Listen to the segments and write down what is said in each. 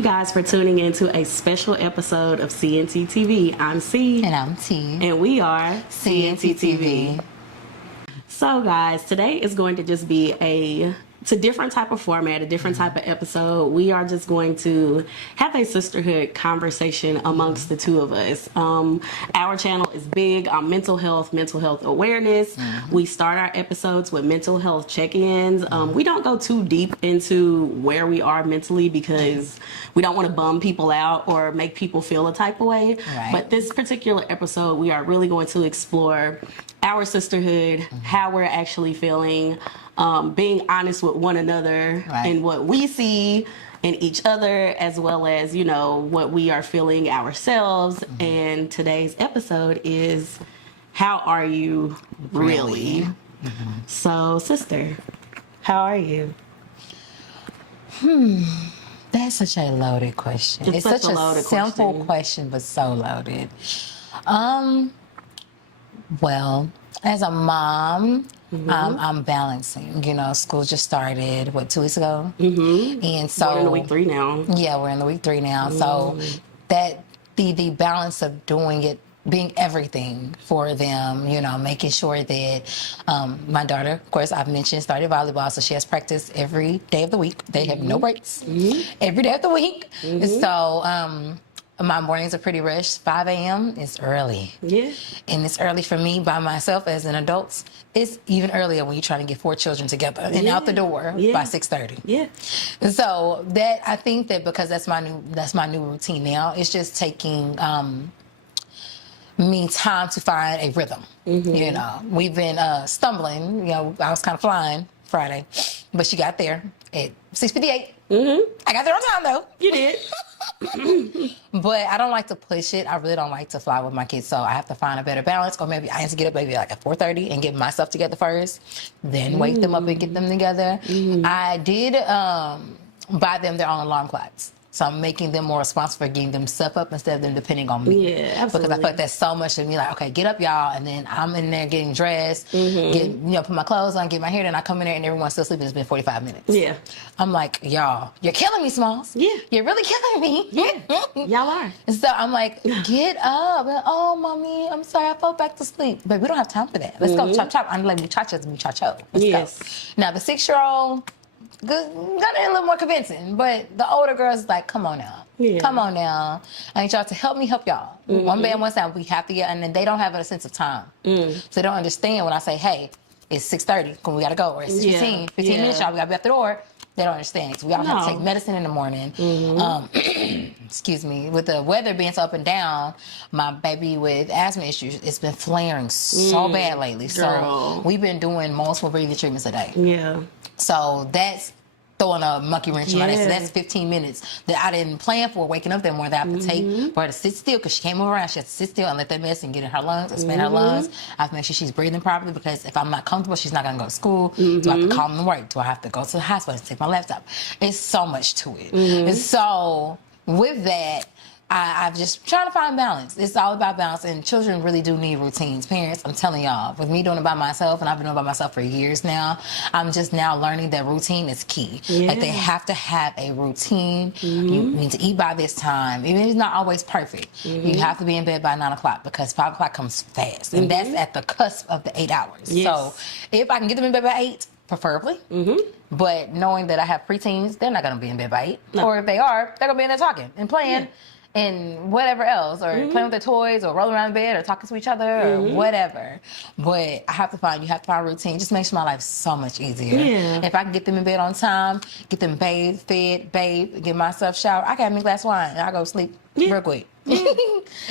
You guys for tuning in to a special episode of CNT TV. I'm C. And I'm T. And we are CNT TV. So guys, today is going to just be it's a different type of format, a different type of episode. We are just going to have a sisterhood conversation amongst the two of us. Our channel is big on mental health awareness. We start our episodes with mental health check-ins. We don't go too deep into where we are mentally because we don't want to bum people out or make people feel a type of way. Right. But this particular episode, we are really going to explore our sisterhood, how we're actually feeling, being honest with one another and what we see in each other, as well as, you know, what we are feeling ourselves. And today's episode is, how are you really? So, sister, how are you? That's such a loaded question. It's such a loaded simple question, but so loaded. Well, as a mom, I'm balancing. You know, school just started, 2 weeks ago? And so... We're in the week 3 now. Yeah, we're in the week 3 now. So that the balance of doing it, being everything for them, you know, making sure that my daughter, of course, I've mentioned, started volleyball, so she has practice every day of the week. They have no breaks every day of the week. So my mornings are pretty rushed. 5 a.m. is early. Yeah. And it's early for me by myself as an adult. It's even earlier when you're trying to get 4 children together and out the door by 6:30. Yeah. So that, I think that because that's my new routine now, it's just taking me time to find a rhythm. You know, we've been stumbling. You know, I was kind of flying Friday, but she got there at 6:58. I got there on time though. You did. But I don't like to push it. I really don't like to fly with my kids, so I have to find a better balance. Or maybe I have to get up maybe like at 4:30 and get myself together first, then wake them up and get them together. I did buy them their own alarm clocks. So I'm making them more responsible for getting them stuff up instead of them depending on me. Yeah, absolutely. Because I feel like that's so much of me. Like, okay, get up, y'all, and then I'm in there getting dressed, put my clothes on, get my hair done. I come in there and everyone's still sleeping. It's been 45 minutes. Yeah. I'm like, y'all, you're killing me, Smalls. Yeah. You're really killing me. Yeah. Y'all are. And so I'm like, get up. And, oh, mommy, I'm sorry, I fell back to sleep. But we don't have time for that. Let's go chop chop. I'm like, muchachos, muchacho. Let's go. Now the 6-year-old. Got it a little more convincing, but the older girls is like, come on now. Come on now. I need y'all to help me help y'all. One band, one sound. We have to get, and then they don't have a sense of time. So they don't understand when I say, hey, it's 6:30, we gotta go, or it's 15 minutes, y'all, we gotta be at the door. They don't understand. So we all have to take medicine in the morning. Excuse me. With the weather being so up and down, my baby with asthma issues, it's been flaring so bad lately. So we've been doing multiple breathing treatments a day. Yeah. So that's throwing a monkey wrench in my day. So that's 15 minutes that I didn't plan for waking up that morning that I have to take for her to sit still, because she came over and she has to sit still and let that medicine get in her lungs, expand her lungs. I have to make sure she's breathing properly, because if I'm not comfortable, she's not going to go to school. Do I have to call them to work? Do I have to go to the hospital and take my laptop? It's so much to it. And so with that, I'm just trying to find balance. It's all about balance, and children really do need routines. Parents, I'm telling y'all, with me doing it by myself, and I've been doing it by myself for years now, I'm just now learning that routine is key. Like, they have to have a routine. You need to eat by this time. Even if it's not always perfect, you have to be in bed by 9 o'clock, because 5 o'clock comes fast, and that's at the cusp of the 8 hours. So if I can get them in bed by 8, preferably. But knowing that I have preteens, they're not going to be in bed by 8. Or if they are, they're going to be in there talking and playing. And whatever else, or playing with their toys, or rolling around in bed, or talking to each other, or whatever. But you have to find a routine. Just makes my life so much easier. If I can get them in bed on time, get them bathed, fed, get myself showered, I can have me a glass of wine and I go to sleep real quick. And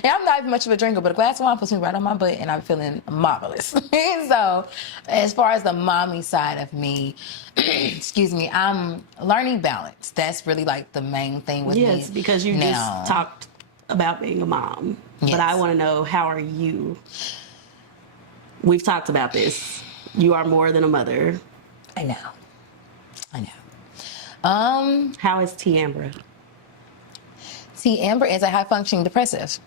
I'm not even much of a drinker, but a glass of wine puts me right on my butt, and I'm feeling marvelous. So, as far as the mommy side of me, excuse me, I'm learning balance. That's really like the main thing with me. Yes, because you just talked about being a mom, but I want to know, how are you? We've talked about this. You are more than a mother. I know. How is T. Amber? See, Amber is a high-functioning depressive.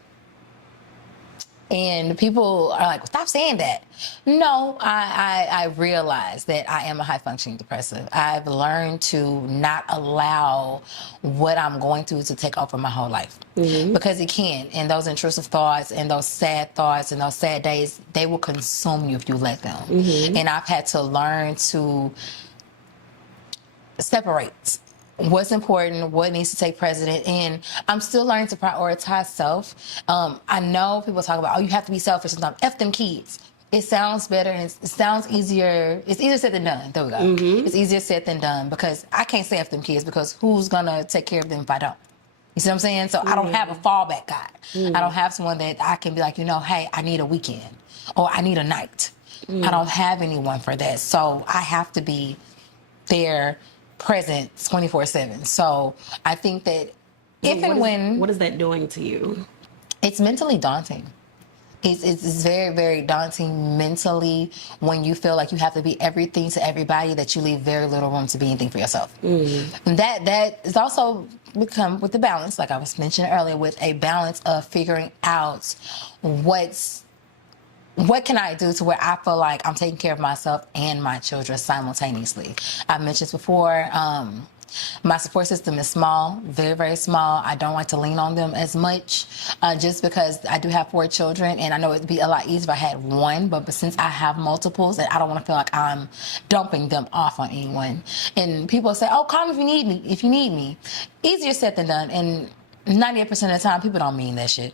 And people are like, stop saying that. No, I realize that I am a high functioning depressive. I've learned to not allow what I'm going through to take over my whole life. Because it can. And those intrusive thoughts and those sad thoughts and those sad days, they will consume you if you let them. And I've had to learn to separate what's important, what needs to take precedent, and I'm still learning to prioritize self. I know people talk about, oh, you have to be selfish sometimes. F them kids. It sounds better and it sounds easier. It's easier said than done. There we go. It's easier said than done because I can't say F them kids because who's gonna take care of them if I don't? You see what I'm saying? So I don't have a fallback guy. I don't have someone that I can be like, hey, I need a weekend or I need a night. I don't have anyone for that. So I have to be there, present 24/7. So I think that what is that doing to you? It's mentally daunting. It's very, very daunting mentally when you feel like you have to be everything to everybody that you leave very little room to be anything for yourself. And that is also become with the balance, like I was mentioning earlier, with a balance of figuring out what can I do to where I feel like I'm taking care of myself and my children simultaneously. I've mentioned this before. My support system is small, very, very small. I don't like to lean on them as much just because I do have 4 children, and I know it'd be a lot easier if I had one, but since I have multiples, and I don't want to feel like I'm dumping them off on anyone. And people say, oh, call me if you need me. Easier said than done, and 98% of the time, people don't mean that shit.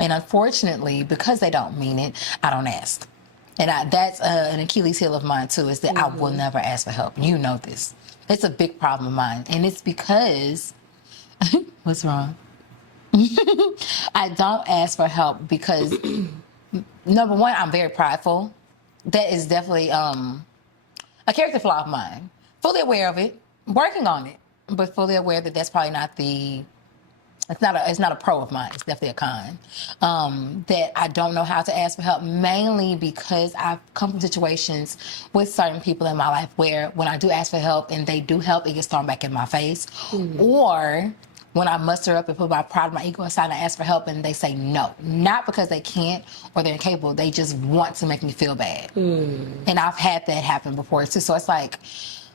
And unfortunately, because they don't mean it, I don't ask. And that's an Achilles heel of mine, too, is that I will never ask for help. You know this. It's a big problem of mine. And it's because, what's wrong? I don't ask for help because, number one, I'm very prideful. That is definitely a character flaw of mine. Fully aware of it, working on it, but fully aware that that's probably not it's not a pro of mine. It's definitely a con. That I don't know how to ask for help, mainly because I've come from situations with certain people in my life where when I do ask for help and they do help, it gets thrown back in my face. Or when I muster up and put my pride and my ego aside and I ask for help and they say no. Not because they can't or they're incapable. They just want to make me feel bad. And I've had that happen before too. So it's like,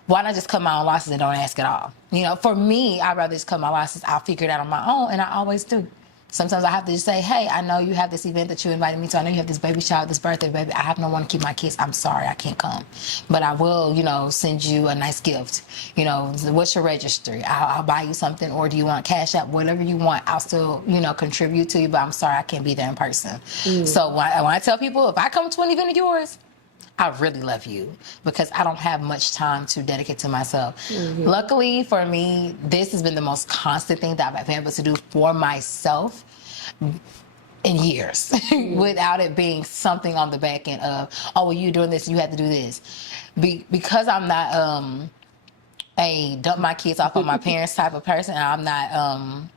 why not just cut my own losses and don't ask at all? For me, I'd rather just cut my losses. I'll figure it out on my own, and I always do. Sometimes I have to just say, hey, I know you have this event that you invited me to. I know you have this baby shower, this birthday, baby. I have no one to keep my kids. I'm sorry, I can't come. But I will, send you a nice gift. What's your registry? I'll buy you something, or do you want Cash App? Whatever you want, I'll still, contribute to you, but I'm sorry, I can't be there in person. So when I tell people, if I come to an event of yours, I really love you because I don't have much time to dedicate to myself. Luckily for me, this has been the most constant thing that I've been able to do for myself in years without it being something on the back end of, oh, well, you're doing this, you have to do this. Because I'm not a dump my kids off on my parents type of person, and I'm not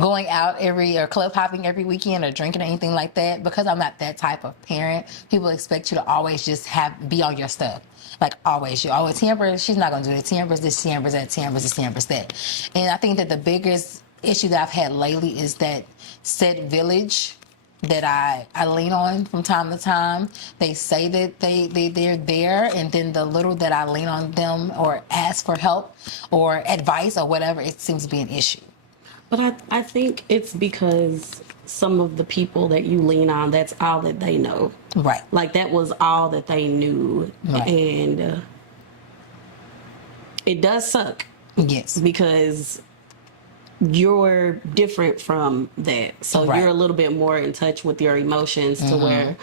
going out or club hopping every weekend or drinking or anything like that, because I'm not that type of parent, people expect you to always just be on your stuff. Like always, Tiamber, she's not going to do it. Tiamber's this, Tiamber's that, Tiamber's this, Tiamber's that. And I think that the biggest issue that I've had lately is that said village that I lean on from time to time. They say that they're there, and then the little that I lean on them or ask for help or advice or whatever, it seems to be an issue. But I think it's because some of the people that you lean on, that's all that they know. Right. Like that was all that they knew. Right. And it does suck. Yes. Because you're different from that. So right. You're a little bit more in touch with your emotions to where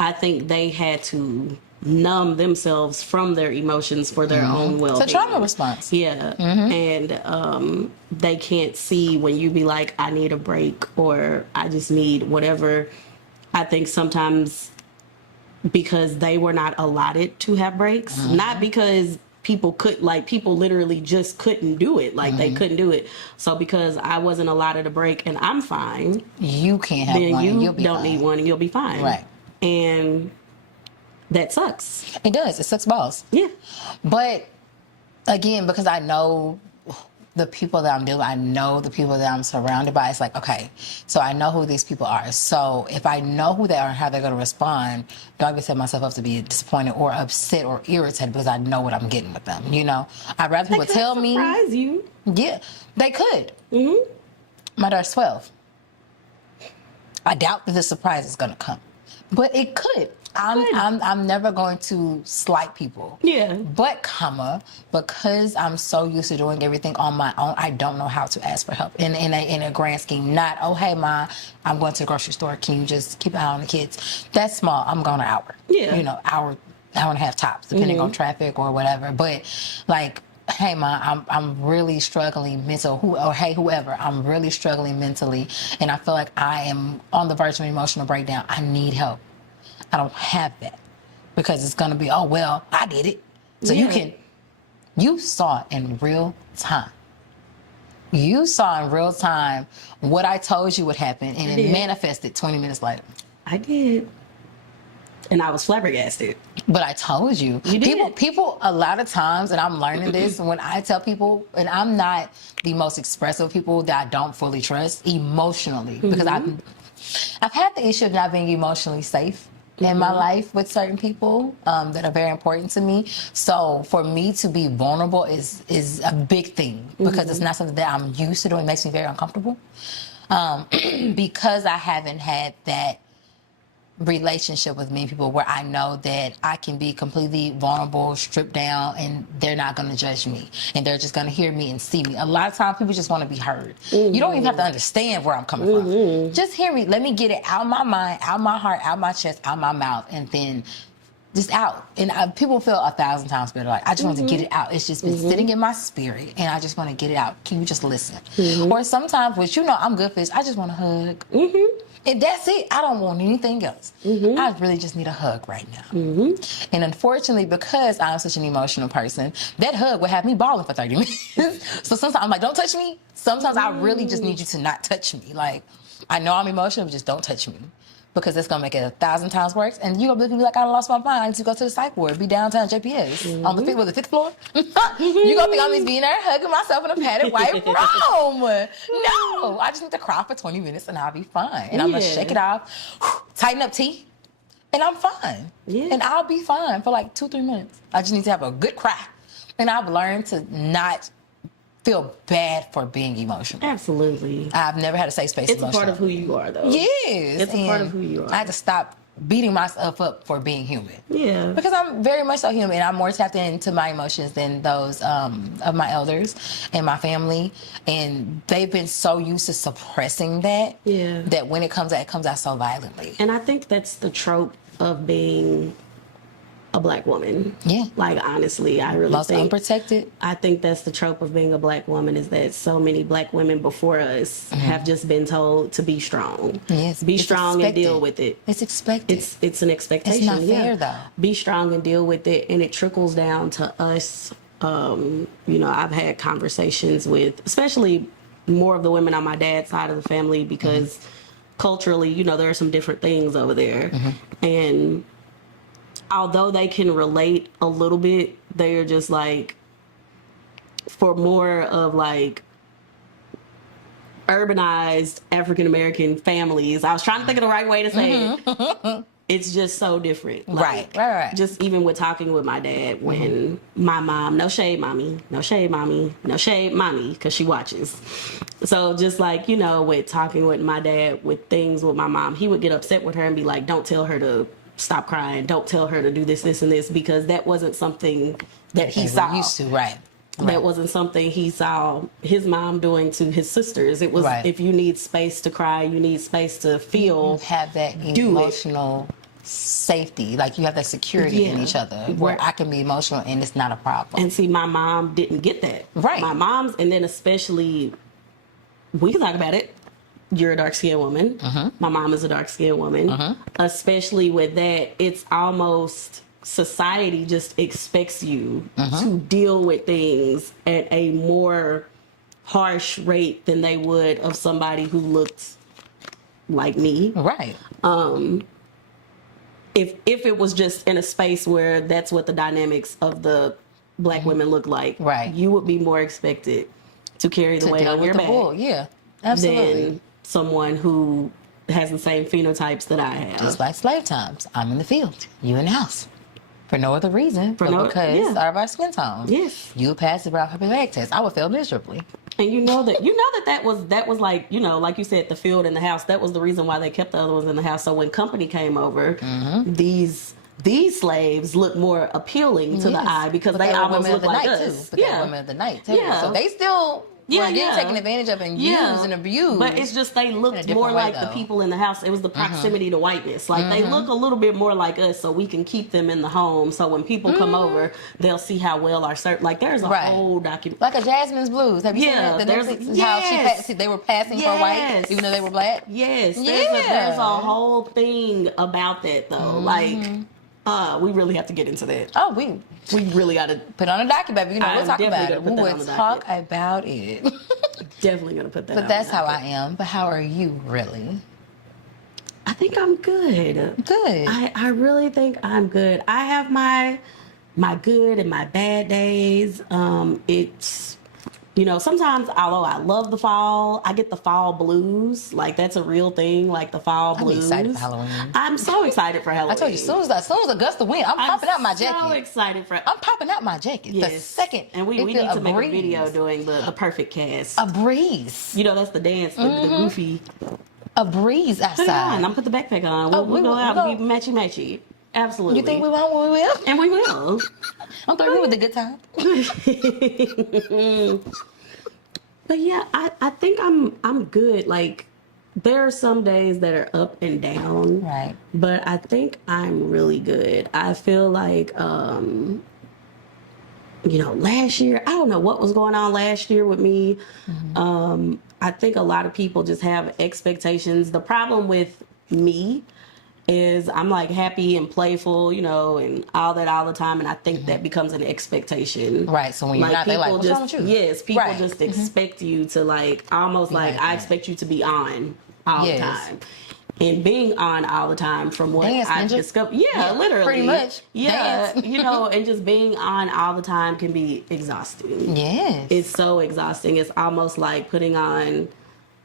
I think they had to numb themselves from their emotions for their own well-being. It's a trauma response. Yeah. And they can't see when you be like, I need a break or I just need whatever. I think sometimes because they were not allotted to have breaks, not because people literally just couldn't do it. Like they couldn't do it. So because I wasn't allotted a break and I'm fine. You can't have then one. You you'll be don't fine. need one and you'll be fine. Right. And that sucks. It does. It sucks balls. Yeah. But again, because I know the people that I'm dealing with, I know the people that I'm surrounded by. It's like, okay, so I know who these people are. So if I know who they are and how they're going to respond, don't get set myself up to be disappointed or upset or irritated because I know what I'm getting with them. You know, I'd rather people tell me. Surprise you. Yeah, they could. Mm-hmm. My daughter's 12. I doubt that the surprise is going to come, but it could. I'm never going to slight people. Yeah. But, because I'm so used to doing everything on my own, I don't know how to ask for help in a grand scheme. Not, oh, hey, Ma, I'm going to the grocery store. Can you just keep an eye on the kids? That's small. I'm going an hour. Yeah. You know, hour and a half tops, depending on traffic or whatever. But, like, hey, Ma, I'm really struggling whoever, I'm really struggling mentally. And I feel like I am on the verge of an emotional breakdown. I need help. I don't have that because it's going to be, oh, well, I did it. So you saw it in real time. You saw in real time what I told you would happen, and it manifested 20 minutes later. I did. And I was flabbergasted. But I told you. You did. People, a lot of times, and I'm learning this, when I tell people, and I'm not the most expressive people that I don't fully trust emotionally, because I've had the issue of not being emotionally safe in my life with certain people that are very important to me. So for me to be vulnerable is a big thing because it's not something that I'm used to doing. It makes me very uncomfortable because I haven't had that relationship with many people where I know that I can be completely vulnerable, stripped down, and they're not going to judge me. And they're just going to hear me and see me. A lot of times people just want to be heard. You don't even have to understand where I'm coming from. Just hear me. Let me get it out of my mind, out of my heart, out of my chest, out of my mouth, and then just out. And people feel 1,000 times better. Like, I just want to get it out. It's just been sitting in my spirit, and I just want to get it out. Can you just listen? Or sometimes, which you know I'm good for this, I just want a hug. And that's it. I don't want anything else. I really just need a hug right now. And unfortunately, because I'm such an emotional person, that hug would have me bawling for 30 minutes. So sometimes I'm like, don't touch me. Sometimes I really just need you to not touch me. Like, I know I'm emotional, but just don't touch me. Because it's going to make it 1,000 times worse. And you're going to be like, I lost my mind. I need to go to the psych ward, be downtown JPS on the fifth floor. You're going to think I'm just being there hugging myself in a padded white room. No, I just need to cry for 20 minutes and I'll be fine. And I'm going to shake it off, tighten up T, and I'm fine. And I'll be fine for like 2-3 minutes. I just need to have a good cry. And I've learned to not feel bad for being emotional. Absolutely. I've never had a safe space It's a part of who you are, though. Yes. It's a part of who you are. I had to stop beating myself up for being human. Yeah. Because I'm very much so human. I'm more tapped into my emotions than those of my elders and my family. And they've been so used to suppressing that, that when it comes out so violently. And I think that's the trope of being a black woman. Yeah. Like, honestly, I really Most think unprotected. I think that's the trope of being a black woman, is that so many black women before us have just been told to be strong. Yes. Be strong and deal with it. It's expected. It's an expectation. It's not fair, though. Be strong and deal with it, and it trickles down to us. You know, I've had conversations with, especially more of the women on my dad's side of the family, because culturally, you know, there are some different things over there. And although they can relate a little bit, they're just like, for more of like urbanized African-American families, I was trying to think of the right way to say it. It's just so different. Like, right. Just even with talking with my dad, when my mom, no shade, mommy, no shade, mommy, no shade, mommy, because she watches. So just like, you know, with talking with my dad, with things with my mom, he would get upset with her and be like, don't tell her to stop crying, don't tell her to do this, this, and this, because that wasn't something that he saw. Used to, right. That wasn't something he saw his mom doing to his sisters. It was, if you need space to cry, you need space to feel. You have that emotional safety. Like, you have that security in each other where I can be emotional and it's not a problem. And see, my mom didn't get that. Right. My mom's, and then especially, we can talk about it. You're a dark-skinned woman. My mom is a dark-skinned woman. Especially with that, it's almost society just expects you to deal with things at a more harsh rate than they would of somebody who looked like me. Right. If it was just in a space where that's what the dynamics of the black women look like, you would be more expected to carry the To weight deal on with your the back bull. Yeah, absolutely. than someone who has the same phenotypes that I have. Just like slave times. I'm in the field. You in the house. For no other reason but because of our skin tone. Yes. You passed the brown paper bag test. I would fail miserably. And that was like, like you said, the field in the house. That was the reason why they kept the other ones in the house. So when company came over, these slaves look more appealing to the eye because they almost look like us. But they're women of the night too. Yeah. So they still were getting taken advantage of and used and abused. But it's just they looked more like the people in the house. It was the proximity to whiteness. Like they look a little bit more like us, so we can keep them in the home. So when people come over, they'll see how well our like there's a whole document. Like a Jasmine's Blues. Have you seen that? How they were passing for white even though they were black? Yes. There's a whole thing about that though. We really have to get into that. Oh, we really got to put on a docu, baby. We'll talk about it. We will talk about it. Definitely gonna put that. But that's how I am. But how are you, really? I think I'm good. Good. I really think I'm good. I have my good and my bad days. It's sometimes, although I love the fall, I get the fall blues. Like that's a real thing. Like the fall blues. I'm excited for Halloween. I'm so excited for Halloween. I told you, as soon as a gust of wind, I'm popping out my jacket. I'm so excited for. I'm popping out my jacket. Yes. The second, and we need to make a video doing the perfect cast. A breeze. That's the dance, the goofy. A breeze outside. Put it on. I'm put the backpack on. We'll go out and be matchy. Absolutely. You think we won't? We will. And we will. I'm through with a good time. But yeah, I think I'm good. Like there are some days that are up and down. Right. But I think I'm really good. I feel like last year, I don't know what was going on last year with me. I think a lot of people just have expectations. The problem with me is I'm like happy and playful, and all that all the time. And I think that becomes an expectation. Right. So when you're not, they're like, what's wrong with you? Yes. People just expect you to almost I expect you to be on all the time. And being on all the time from what I've discovered. Yeah, literally. Pretty much. Yeah. And just being on all the time can be exhausting. Yes. It's so exhausting. It's almost like putting on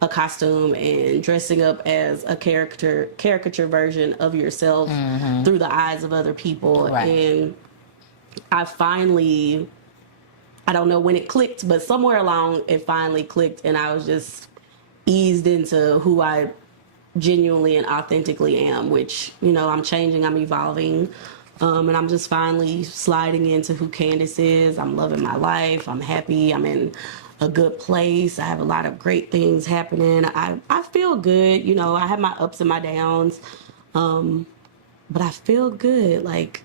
a costume and dressing up as a caricature version of yourself through the eyes of other people. Right. And I finally, I don't know when it clicked, but somewhere along it finally clicked and I was just eased into who I genuinely and authentically am, which, I'm changing, I'm evolving. And I'm just finally sliding into who Candace is. I'm loving my life. I'm happy. I'm in a good place. I have a lot of great things happening. I feel good. I have my ups and my downs. But I feel good. Like,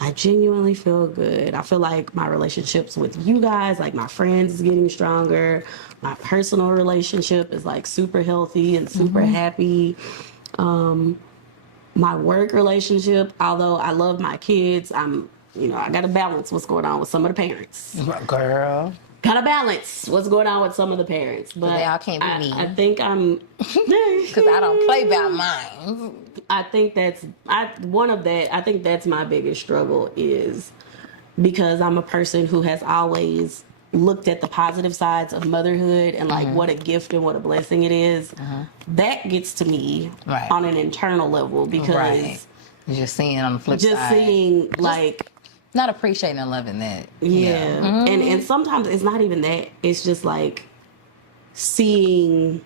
I genuinely feel good. I feel like my relationships with you guys, like my friends, is getting stronger. My personal relationship is like super healthy and super happy. My work relationship, although I love my kids, I got to balance what's going on with some of the parents. Girl. Gotta balance what's going on with some of the parents. But they all can't be me. I think I'm... Because I don't play about mine. I think that's my biggest struggle is because I'm a person who has always looked at the positive sides of motherhood and like what a gift and what a blessing it is. That gets to me on an internal level because you're just seeing on the flip side. Just seeing like not appreciating and loving that. Yeah. And sometimes it's not even that. It's just like seeing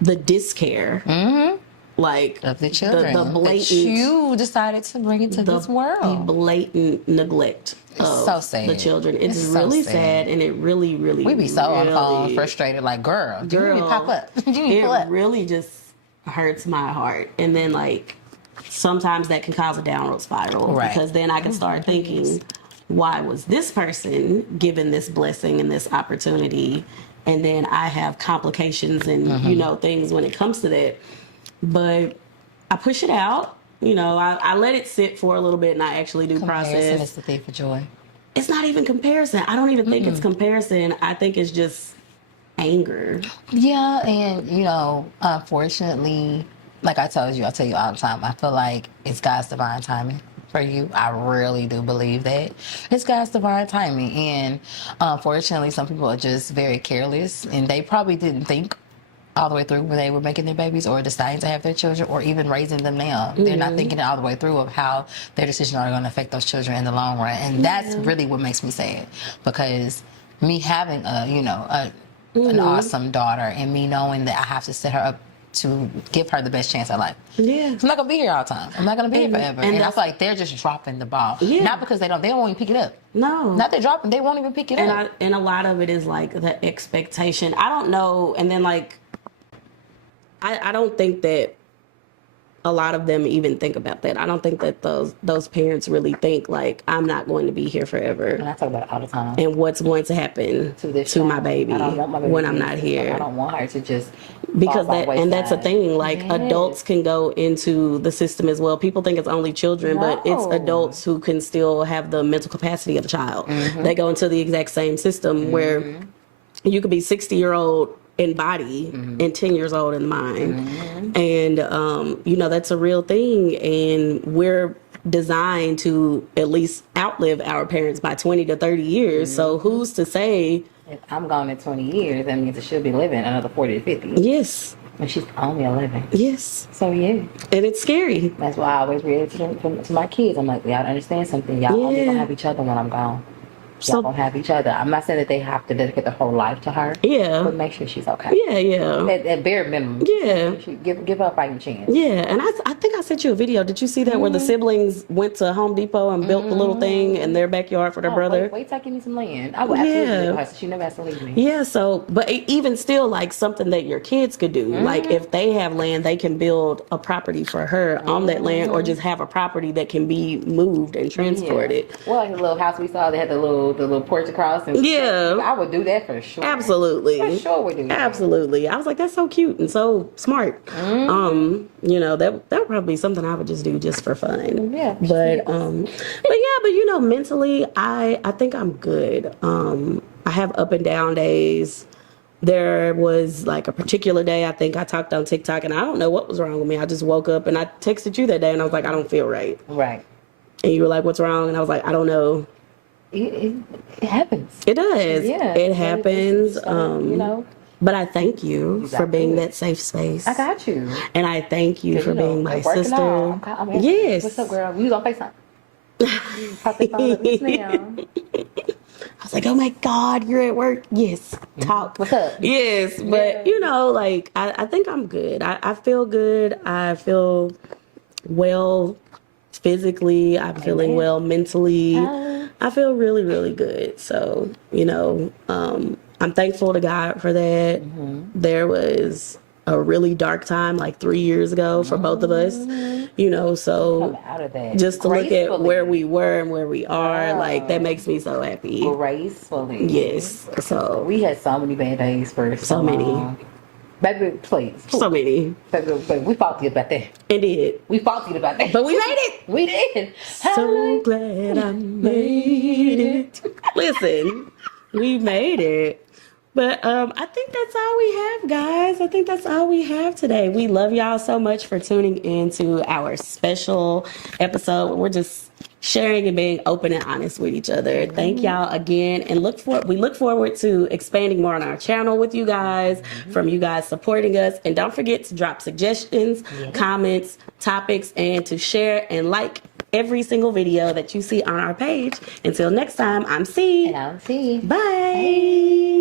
the discare. Like of the children. The blatant that you decided to bring into this world. The blatant neglect of the children. It's really so sad and it really, really we be so on phone frustrated like girl, you need to pop up. You need to pull up. It really just hurts my heart. And then like sometimes that can cause a downward spiral because then I can start thinking, why was this person given this blessing and this opportunity? And then I have complications and things when it comes to that. But I push it out. I let it sit for a little bit and I actually do process. Comparison is the thief of joy. It's not even comparison. I don't even think it's comparison. I think it's just anger. Yeah, and unfortunately, like I tell you all the time, I feel like it's God's divine timing. for you. I really do believe that. It's God's divine timing. And unfortunately, some people are just very careless, and they probably didn't think all the way through when they were making their babies or deciding to have their children or even raising them now. They're not thinking it all the way through of how their decisions are going to affect those children in the long run. And that's really what makes me sad, because me having an awesome daughter and me knowing that I have to set her up to give her the best chance at life. Yeah. I'm not gonna be here all the time. I'm not gonna be here forever. And I feel like they're just dropping the ball. Yeah. Not because they won't even pick it up. No. Not they're dropping, they won't even pick it up. And a lot of it is like the expectation. I don't know. And then like, I don't think that a lot of them even think about that. I don't think that those parents really think like, I'm not going to be here forever. And I talk about it all the time. And what's going to happen to my baby, I don't want my baby when I'm not here. I don't want her to just because that's the thing. Like adults can go into the system as well. People think it's only children, but it's adults who can still have the mental capacity of a child. They go into the exact same system where you could be 60-year-old in body and 10 years old in mind. And, that's a real thing. And we're designed to at least outlive our parents by 20 to 30 years. So who's to say... If I'm gone in 20 years, that means that she'll be living another 40 to 50. Yes. And she's only 11. Yes. So, yeah. And it's scary. That's why I always read to my kids. I'm like, y'all understand something. Y'all only gonna have each other when I'm gone. Y'all gonna have each other. I'm not saying that they have to dedicate their whole life to her. Yeah. But make sure she's okay. Yeah. At bare minimum. Yeah. Give her a fighting chance. Yeah. And I think I sent you a video. Did you see that where the siblings went to Home Depot and built the little thing in their backyard for their brother? Wait till I give me some land. I would absolutely do her. She never has to leave me. Yeah. So, but even still, like something that your kids could do. Like if they have land, they can build a property for her on that land, or just have a property that can be moved and transported. Well, like the little house we saw, they had the little porch across. And I would do that for sure. Absolutely. For sure would do that. Absolutely. I was like, that's so cute and so smart. That would probably be something I would just do just for fun. Yeah. But mentally I think I'm good. I have up and down days. There was like a particular day, I think I talked on TikTok and I don't know what was wrong with me. I just woke up and I texted you that day and I was like, I don't feel right. Right. And you were like, what's wrong? And I was like, I don't know. It happens. It does. Yeah. It happens. But I thank you for being that safe space. I got you. And I thank you for being my sister. Yes. What's up, girl? We was on FaceTime. I was like, oh my God, you're at work. Yes. Talk. What's up? Yes. But, I think I'm good. I feel good. I feel well physically. I'm feeling well mentally. I feel really, really good. So, I'm thankful to God for that. There was a really dark time like 3 years ago for both of us, so come out of that just to look at where we were and where we are, like that makes me so happy. Gracefully. Yes. So we had so many bad days for so many. Baby, please. So many. Baby, we fought you about that. Indeed. We fought you about that. But we made it. We did. So glad I made it. Listen, we made it. But I think that's all we have, guys. I think that's all we have today. We love y'all so much for tuning into our special episode. We're just sharing and being open and honest with each other. Thank y'all again, and we look forward to expanding more on our channel with you guys, from you guys supporting us. And don't forget to drop suggestions, comments, topics, and to share and like every single video that you see on our page. Until next time, I'm C. And I'm C. Bye.